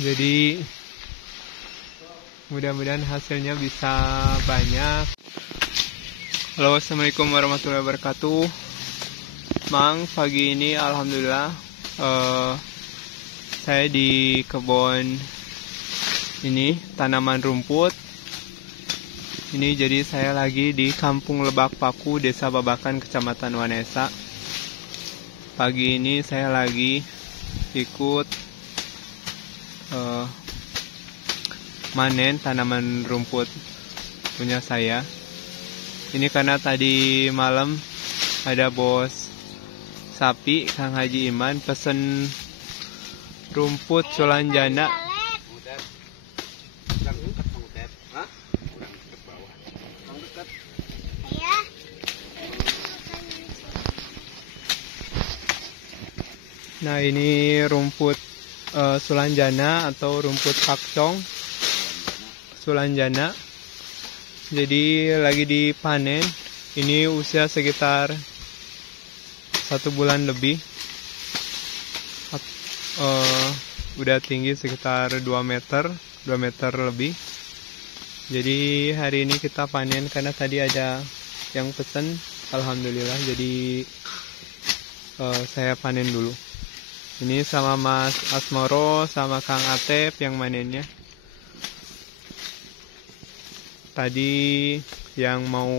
Jadi mudah-mudahan hasilnya bisa banyak. Halo, assalamualaikum warahmatullahi wabarakatuh. Mang, pagi ini alhamdulillah saya di kebun ini tanaman rumput. Ini jadi saya lagi di Kampung Lebak Paku, Desa Babakan, Kecamatan Wanesa. Pagi ini saya lagi ikut manen tanaman rumput punya saya. Ini karena tadi malam ada bos sapi Kang Haji Iman pesen rumput sulanjana. Nah, ini rumput sulanjana atau rumput pakcong sulanjana. Jadi lagi dipanen. Ini usia sekitar 1 bulan lebih. Udah tinggi sekitar 2 meter lebih. Jadi hari ini kita panen karena tadi ada yang pesen. Alhamdulillah, jadi saya panen dulu. Ini sama Mas Asmoro sama Kang Atep yang manennya. Tadi yang mau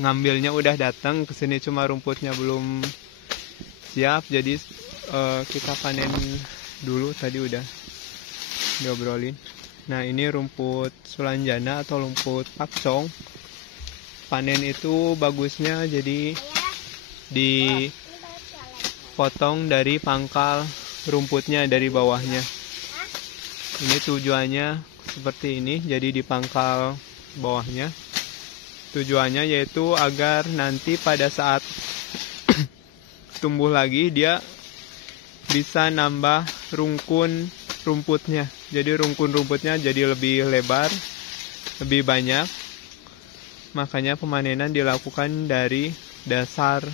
ngambilnya udah datang ke sini, cuma rumputnya belum siap. Jadi kita panen dulu, tadi udah diobrolin. Nah, ini rumput sulanjana atau rumput pakcong. Panen itu bagusnya jadi dipotong dari pangkal rumputnya dari bawahnya. Ini tujuannya seperti ini, jadi di pangkal bawahnya. Tujuannya yaitu agar nanti pada saat tumbuh lagi dia bisa nambah rungkun rumputnya. Jadi rungkun rumputnya jadi lebih lebar, lebih banyak. Makanya pemanenan dilakukan dari dasar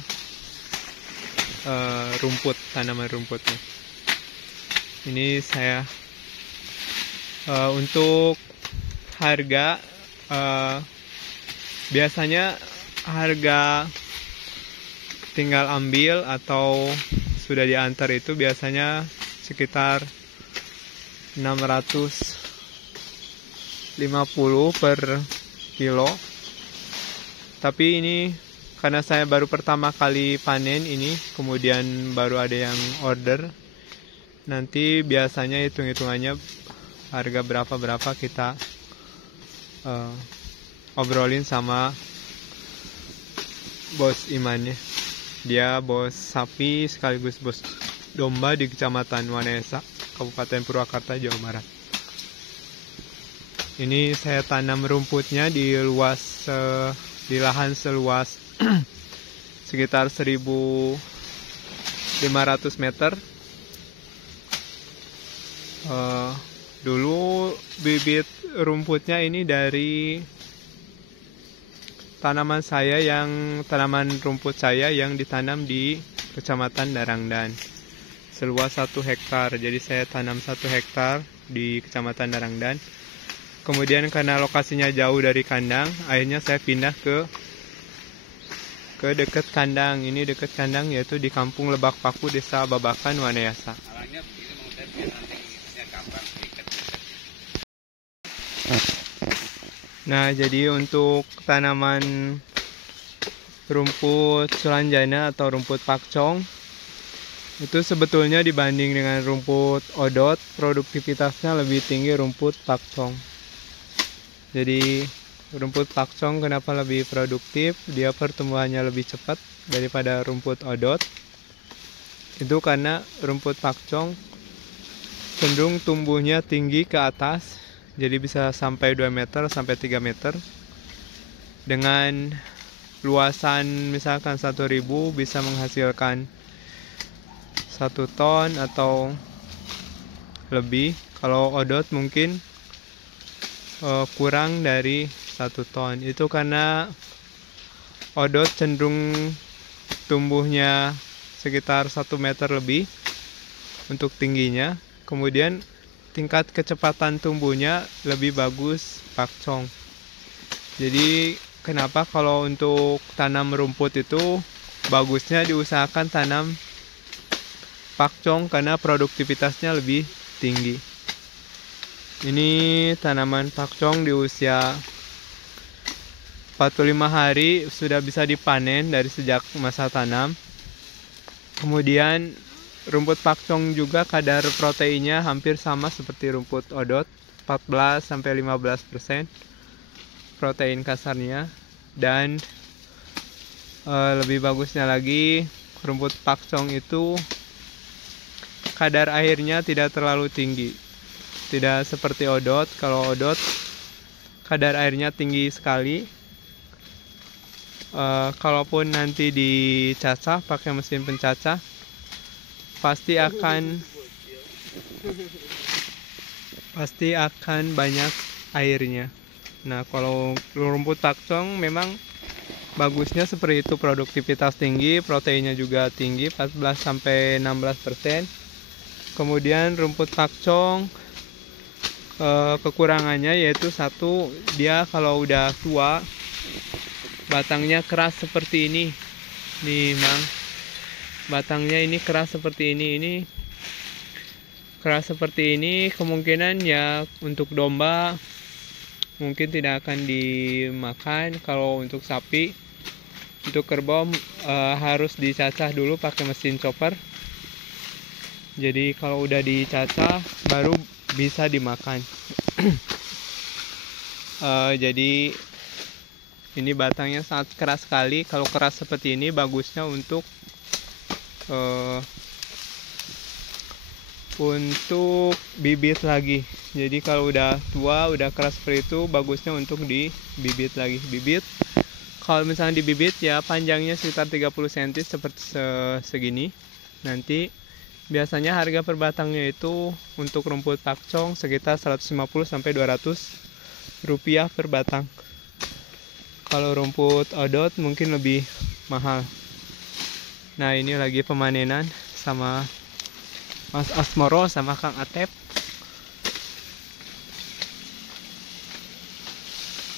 rumput, tanaman rumputnya. Ini saya untuk harga, biasanya harga tinggal ambil atau sudah diantar itu biasanya sekitar 650 per kilo. Tapi ini karena saya baru pertama kali panen ini, kemudian baru ada yang order. Nanti biasanya hitung-hitungannya harga berapa kita obrolin sama bos Imannya. Dia bos sapi sekaligus bos domba di Kecamatan Wanesa, Kabupaten Purwakarta, Jawa Barat. Ini saya tanam rumputnya di lahan seluas sekitar 1.500 meter. Dulu bibit rumputnya ini dari tanaman rumput saya yang ditanam di Kecamatan Darangdan, seluas 1 hektar. Jadi saya tanam 1 hektar di Kecamatan Darangdan. Kemudian karena lokasinya jauh dari kandang, akhirnya saya pindah ke dekat kandang. Ini dekat kandang, yaitu di Kampung Lebak Paku, Desa Babakan, Wanesa. Nah, jadi untuk tanaman rumput sulanjana atau rumput pakcong itu sebetulnya dibanding dengan rumput odot, produktivitasnya lebih tinggi rumput pakcong. Jadi rumput pakcong kenapa lebih produktif? Dia pertumbuhannya lebih cepat daripada rumput odot. Itu karena rumput pakcong cenderung tumbuhnya tinggi ke atas. Jadi bisa sampai 2 meter sampai 3 meter. Dengan luasan misalkan 1.000 bisa menghasilkan 1 ton atau lebih. Kalau odot mungkin kurang dari 1 ton. Itu karena odot cenderung tumbuhnya sekitar 1 meter lebih untuk tingginya. kemudian tingkat kecepatan tumbuhnya lebih bagus pakcong. Jadi kenapa kalau untuk tanam rumput itu bagusnya diusahakan tanam pakcong karena produktivitasnya lebih tinggi. Ini tanaman pakcong di usia 45 hari sudah bisa dipanen dari sejak masa tanam. Kemudian rumput pakcong juga kadar proteinnya hampir sama seperti rumput odot, 14-15% protein kasarnya. Dan lebih bagusnya lagi, rumput pakcong itu kadar airnya tidak terlalu tinggi. Tidak seperti odot. Kalau odot kadar airnya tinggi sekali. Kalaupun nanti dicacah pakai mesin pencacah, pasti akan banyak airnya. Nah, kalau rumput pakcong memang bagusnya seperti itu, produktivitas tinggi, proteinnya juga tinggi, 14-16%. Kemudian rumput pakcong kekurangannya yaitu satu, dia kalau udah tua batangnya keras seperti ini. Nih, Mang. Batangnya ini keras seperti ini. Ini keras seperti ini, kemungkinan ya untuk domba mungkin tidak akan dimakan. Kalau untuk sapi, untuk kerbau harus dicacah dulu pakai mesin chopper. Jadi kalau udah dicacah baru bisa dimakan. Jadi ini batangnya sangat keras sekali. Kalau keras seperti ini bagusnya untuk bibit lagi. Jadi kalau udah tua, udah keras seperti itu, bagusnya untuk dibibit lagi. Bibit, kalau misalnya dibibit ya panjangnya sekitar 30 cm seperti segini. Nanti biasanya harga per batangnya itu untuk rumput pakcong sekitar 150-200 rupiah per batang. Kalau rumput odot mungkin lebih mahal. Nah, ini lagi pemanenan sama Mas Asmoro sama Kang Atep.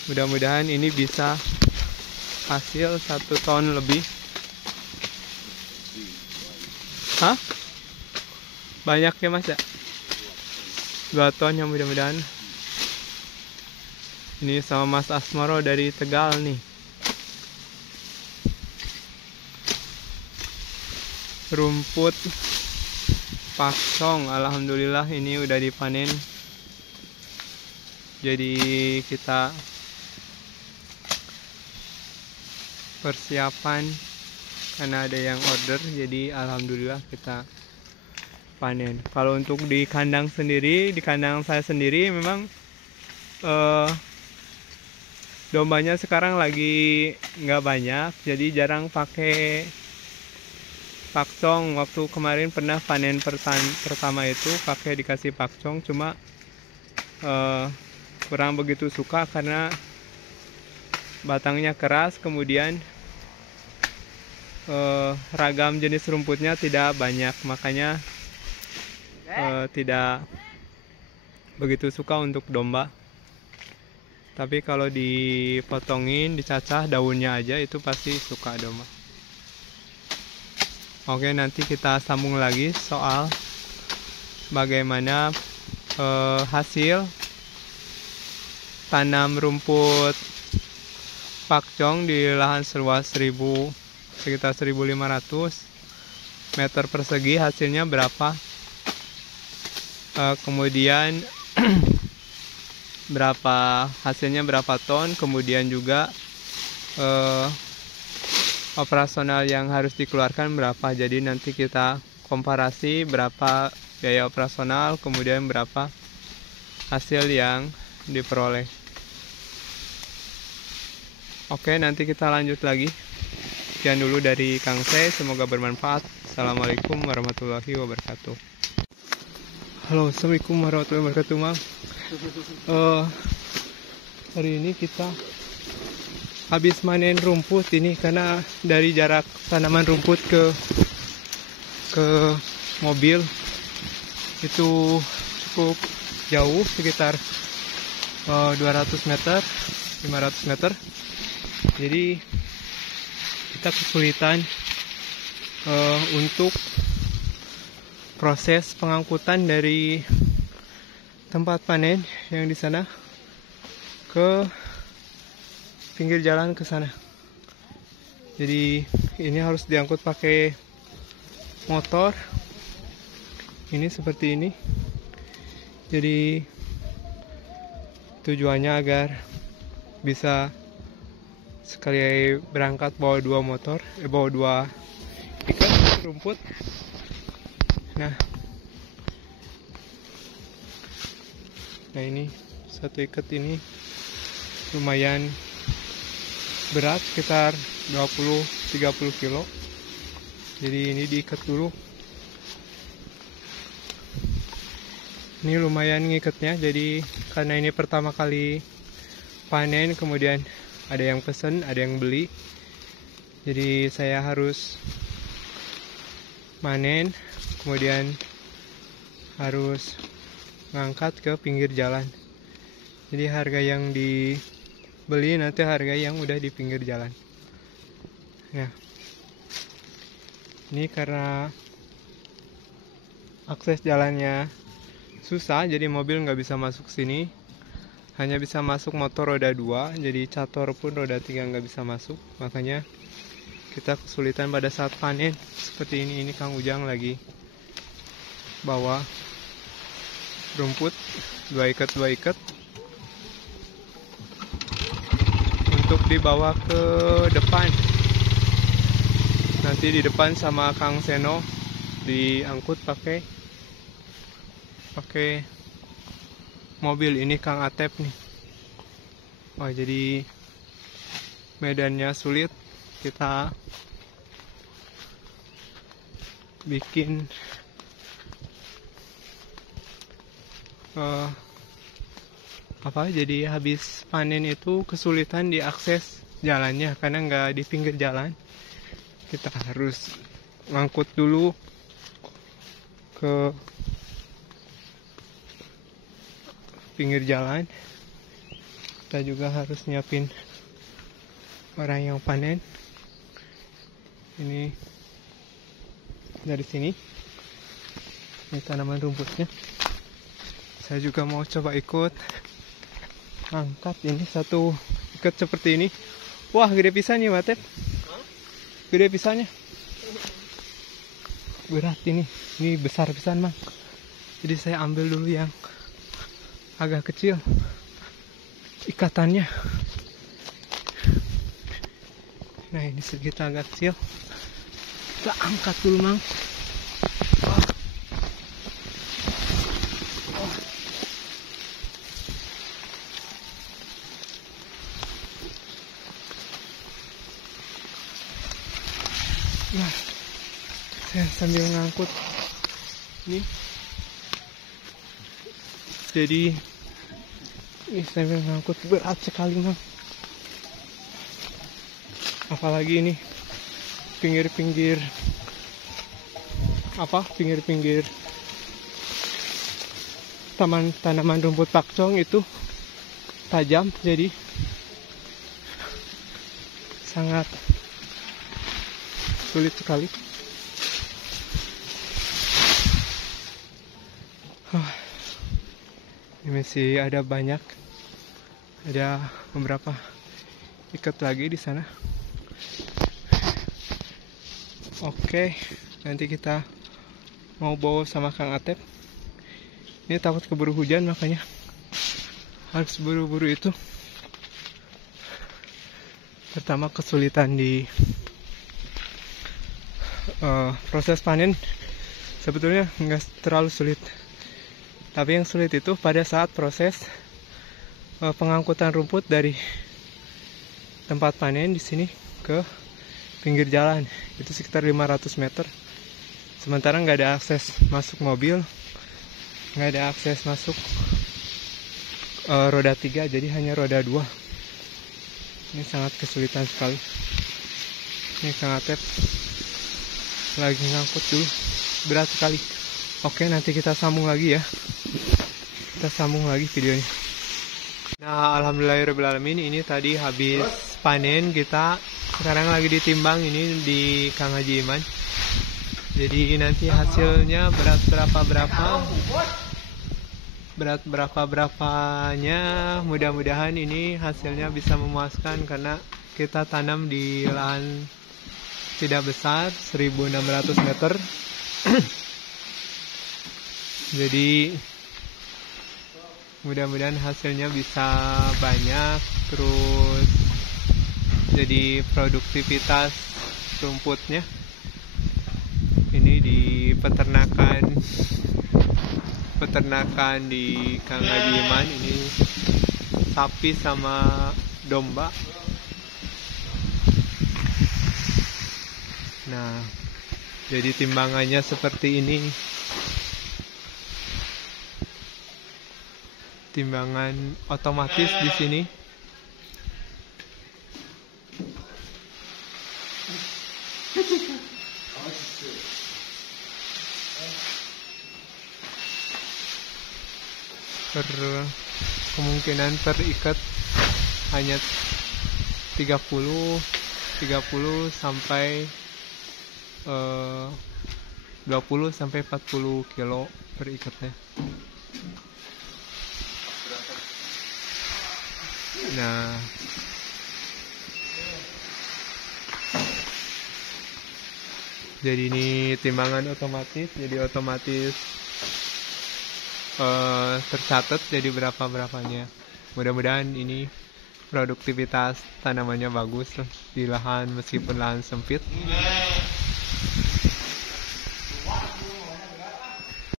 Mudah-mudahan ini bisa hasil 1 ton lebih. Hah? Banyak ya Mas ya? 2 ton ya mudah-mudahan. Ini sama Mas Asmoro dari Tegal nih. Rumput pakcong, alhamdulillah ini udah dipanen. Jadi kita persiapan karena ada yang order, jadi alhamdulillah kita panen. Kalau untuk di kandang sendiri, di kandang saya sendiri memang dombanya sekarang lagi nggak banyak, jadi jarang pakai pakcong. Waktu kemarin pernah panen pertama itu pakai dikasih pakcong, cuma kurang begitu suka karena batangnya keras, kemudian ragam jenis rumputnya tidak banyak, makanya tidak begitu suka untuk domba. Tapi kalau dipotongin, dicacah daunnya aja itu pasti suka domba. Oke, nanti kita sambung lagi soal bagaimana hasil tanam rumput pakcong di lahan seluas sekitar 1.500 meter persegi, hasilnya berapa, kemudian hasilnya berapa ton, kemudian juga operasional yang harus dikeluarkan berapa. Jadi nanti kita komparasi berapa biaya operasional, kemudian berapa hasil yang diperoleh. Oke, nanti kita lanjut lagi. Sekian dulu dari Kang Se, semoga bermanfaat. Assalamualaikum warahmatullahi wabarakatuh. Halo, assalamualaikum warahmatullahi wabarakatuh, Mang. Hari ini kita habis manen rumput ini, karena dari jarak tanaman rumput ke mobil itu cukup jauh, sekitar 200 meter, 500 meter. Jadi kita kesulitan untuk proses pengangkutan dari tempat panen yang di sana ke pinggir jalan ke sana. Jadi ini harus diangkut pakai motor. Ini seperti ini. Jadi tujuannya agar bisa sekali berangkat bawa dua motor, bawa dua ikat rumput. Nah ini satu ikat ini lumayan berat, sekitar 20-30 kilo. Jadi ini diikat dulu. Ini lumayan ngikatnya, jadi karena ini pertama kali panen, kemudian ada yang pesen, ada yang beli. Jadi saya harus manen, kemudian harus ngangkat ke pinggir jalan. Jadi harga yang dibeli nanti harga yang udah di pinggir jalan. Nah, ini karena akses jalannya susah, jadi mobil nggak bisa masuk sini, hanya bisa masuk motor roda 2, jadi cator pun roda 3 nggak bisa masuk. Makanya kita kesulitan pada saat panen seperti ini. Ini Kang Ujang lagi bawa rumput 2 ikat untuk dibawa ke depan. Nanti di depan sama Kang Seno diangkut pakai mobil. Ini Kang Atep nih. Oh, jadi medannya sulit. Kita bikin jadi habis panen itu kesulitan diakses jalannya karena nggak di pinggir jalan. Kita harus ngangkut dulu ke pinggir jalan. Kita juga harus nyiapin orang yang panen. Ini dari sini, ini tanaman rumputnya. Saya juga mau coba ikut angkat ini satu ikat seperti ini. Wah, gede pisan nih Matep. Gede pisannya. Berat ini besar pisan Mang. Jadi saya ambil dulu yang agak kecil ikatannya. Nah, ini segitu agak kecil. Kita angkat dulu Mang. Nah, saya sambil ngangkut ini. Jadi ini sambil ngangkut berat sekali Mang. Apalagi ini pinggir-pinggir tanaman rumput pakcong itu tajam, jadi sangat sulit sekali. Ini masih ada banyak, ada beberapa ikat lagi di sana. Oke, nanti kita mau bawa sama Kang Atep. Ini takut keburu hujan, makanya harus buru-buru itu. Pertama kesulitan di proses panen sebetulnya nggak terlalu sulit, tapi yang sulit itu pada saat proses pengangkutan rumput dari tempat panen di sini ke pinggir jalan. Itu sekitar 500 meter. Sementara nggak ada akses masuk mobil, nggak ada akses masuk roda 3, jadi hanya roda 2. Ini sangat kesulitan sekali. Ini Kang Atep lagi ngangkut dulu, berat sekali. Oke, nanti kita sambung lagi ya. Kita sambung lagi videonya. Nah, alhamdulillahirobbilalamin, ini tadi habis panen kita. Sekarang lagi ditimbang ini di Kang Haji Iman. Jadi nanti hasilnya berat berapanya, mudah-mudahan ini hasilnya bisa memuaskan karena kita tanam di lahan tidak besar, 1600 meter. Jadi mudah-mudahan hasilnya bisa banyak, terus jadi produktivitas rumputnya ini di peternakan di Kang Haji Iman, ini sapi sama domba. Nah, jadi timbangannya seperti ini. Timbangan otomatis di sini. Kemungkinan terikat hanya 30 sampai 20 sampai 40 kilo per ikatnya. Nah, jadi ini timbangan otomatis, jadi otomatis tercatat jadi berapanya. Mudah-mudahan ini produktivitas tanamannya bagus di lahan, meskipun lahan sempit.